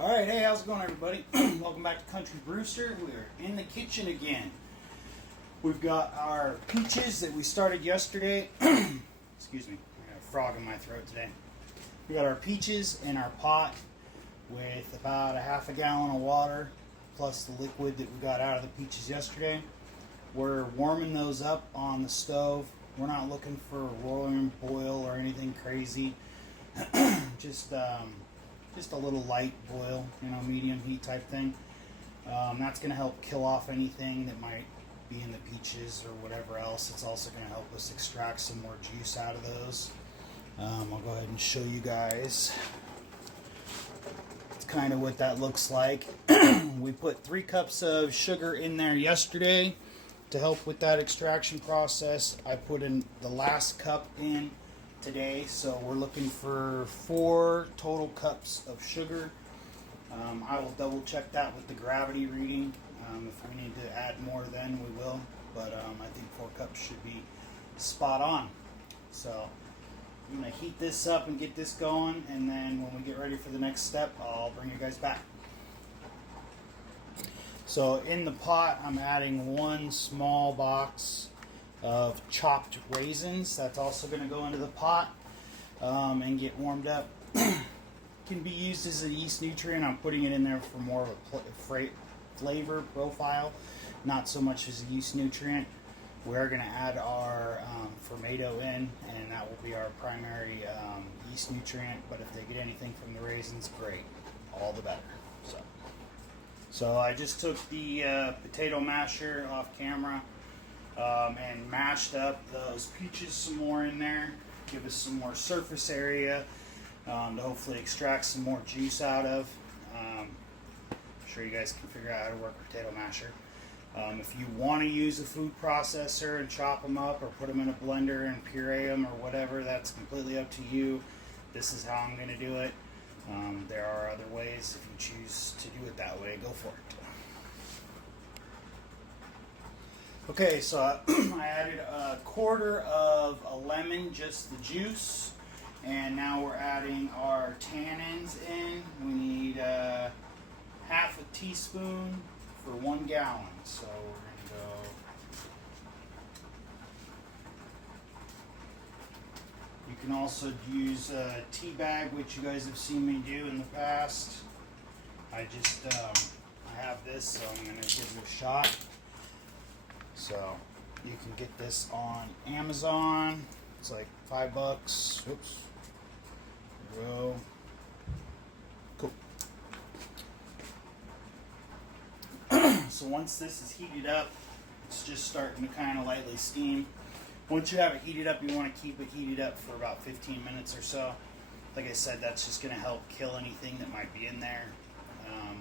All right, hey, how's it going, everybody? Welcome back to Country Brewster. We're in the kitchen again. We've got our peaches that we started yesterday. Excuse me, I got a frog in my throat today. We got our peaches in our pot with about a half a gallon of water, plus the liquid that we got out of the peaches yesterday. We're warming those up on the stove. We're not looking for a roaring boil or anything crazy. Just a little light boil, medium heat type thing. That's going to help kill off anything that might be in the peaches or whatever else. It's also going to help us extract some more juice out of those. I'll go ahead and show you guys. It's kind of what that looks like. We put 3 cups of sugar in there yesterday to help with that extraction process. I put in the last cup in today, so we're looking for 4 total cups of sugar. I will double check that with the gravity reading. If we need to add more, then we will, but I think 4 cups should be spot on. So I'm going to heat this up and get this going, and then when we get ready for the next step, I'll bring you guys back. So in the pot, I'm adding 1 small box of chopped raisins. That's also going to go into the pot and get warmed up. Can be used as a yeast nutrient. I'm putting it in there for more of a flavor profile, not so much as a yeast nutrient. We're going to add our Formato in, and that will be our primary yeast nutrient. But if they get anything from the raisins, great, all the better. So I just took the potato masher off camera and mashed up those peaches some more in there, give us some more surface area to hopefully extract some more juice out of. I'm sure you guys can figure out how to work a potato masher. If you want to use a food processor and chop them up or put them in a blender and puree them or whatever, that's completely up to you. This is how I'm going to do it. There are other ways. If you choose to do it that way, go for it. Okay, so I added a quarter of a lemon, just the juice, and now we're adding our tannins in. We need half a teaspoon for 1 gallon. So we're going to go. You can also use a tea bag, which you guys have seen me do in the past. I have this, so I'm going to give it a shot. So you can get this on Amazon. It's like $5. Whoops. There we go. Cool. So once this is heated up, it's just starting to kind of lightly steam. Once you have it heated up, you want to keep it heated up for about 15 minutes or so. Like I said, that's just going to help kill anything that might be in there.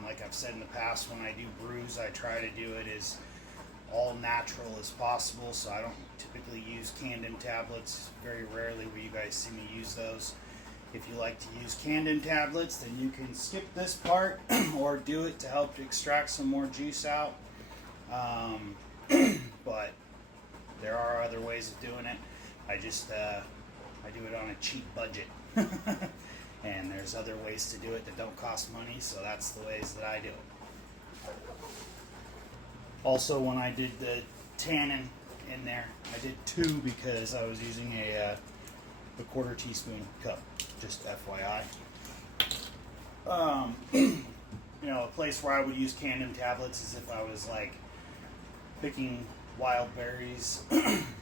Like I've said in the past, when I do brews, I try to do it as all natural as possible, so I don't typically use canned-in tablets. Very rarely will you guys see me use those. If you like to use canned-in tablets, then you can skip this part or do it to help extract some more juice out. But there are other ways of doing it. I do it on a cheap budget. And there's other ways to do it that don't cost money, so that's the ways that I do it. Also, when I did the tannin in there, I did 2 because I was using a quarter teaspoon cup, just FYI. A place where I would use canned-in tablets is if I was like picking wild berries,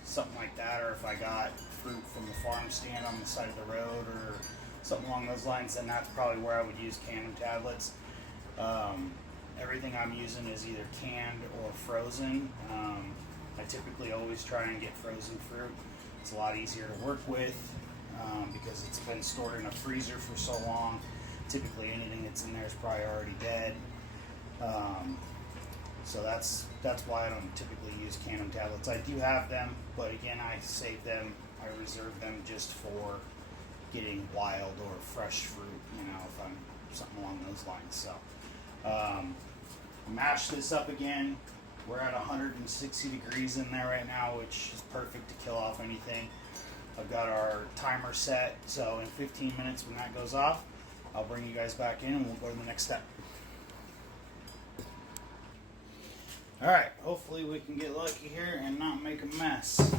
something like that, or if I got fruit from the farm stand on the side of the road or something along those lines, then that's probably where I would use canned tablets. Everything I'm using is either canned or frozen. I typically always try and get frozen fruit. It's a lot easier to work with because it's been stored in a freezer for so long. Typically anything that's in there is probably already dead. So that's why I don't typically use canned tablets. I do have them, but again, I save them. I reserve them just for getting wild or fresh fruit, if I'm something along those lines. So mash this up again. We're at 160 degrees in there right now, which is perfect to kill off anything. I've got our timer set, so in 15 minutes when that goes off, I'll bring you guys back in and we'll go to the next step. Alright, hopefully we can get lucky here and not make a mess.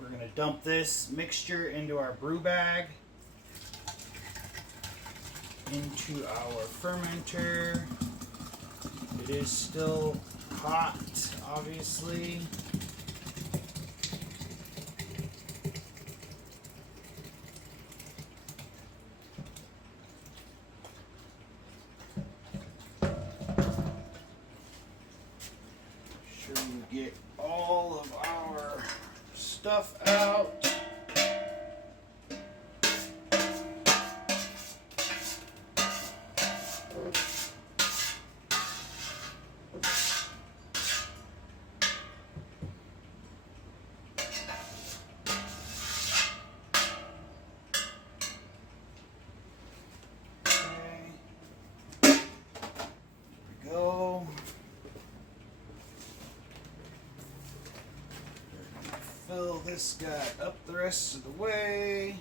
We're going to dump this mixture into our brew bag, into our fermenter. It is still hot, obviously. Sure we get all of our stuff out. Go. Fill this guy up the rest of the way.